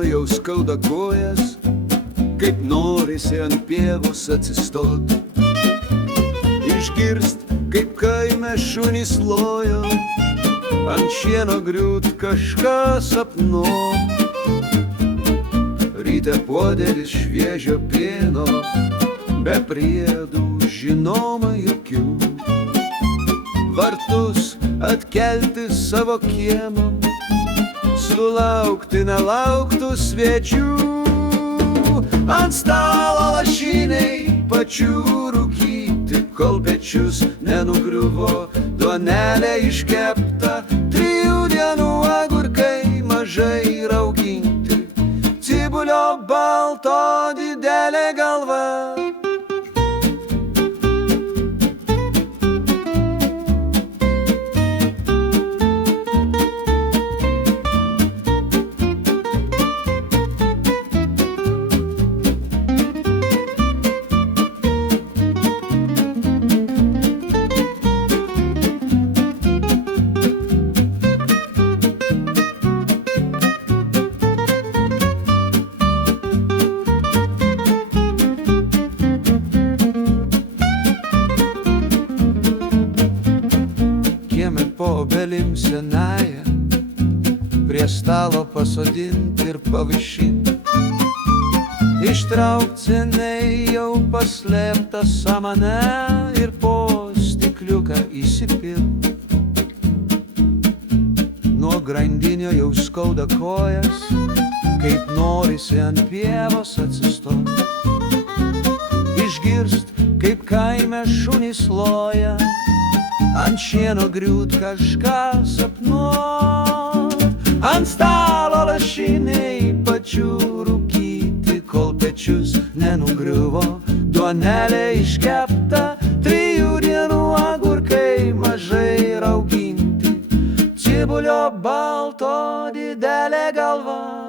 grandinio jau skauda kojas, kaip norisi ant pievos atsistot. Išgirst, kaip kaime šunys lojo, ant šieno griūt kažką sapno. Ryte puodelis šviežio pieno, be priedų žinoma jokių. Vartus atkelti savo kiemą, sulaukti nelauktų svečių. Ant stalo lašiniai pačių rūkyti, kol pečius nenugriuvo duonelė iškepta. 3 dienų agurkai mažai rauginti, cibulio balto didelė galva. Po obelim senąją, prie stalo pasodint ir pavaišint. Ištraukt seniai jau paslėptą samanę ir po stikliuką įsipilt. Nuo grandinio jau skauda kojas, kaip norisi ant pievos atsistot. Išgirst, kaip kaime šunys loja, ant šieno griūt kažką sapnuot. Ant stalo lašiniai pačių rūkyti, kol pečius nenugriuvo duonelė iškepta. 3 dienų agurkai mažai rauginti, cibulio balto didelė galva.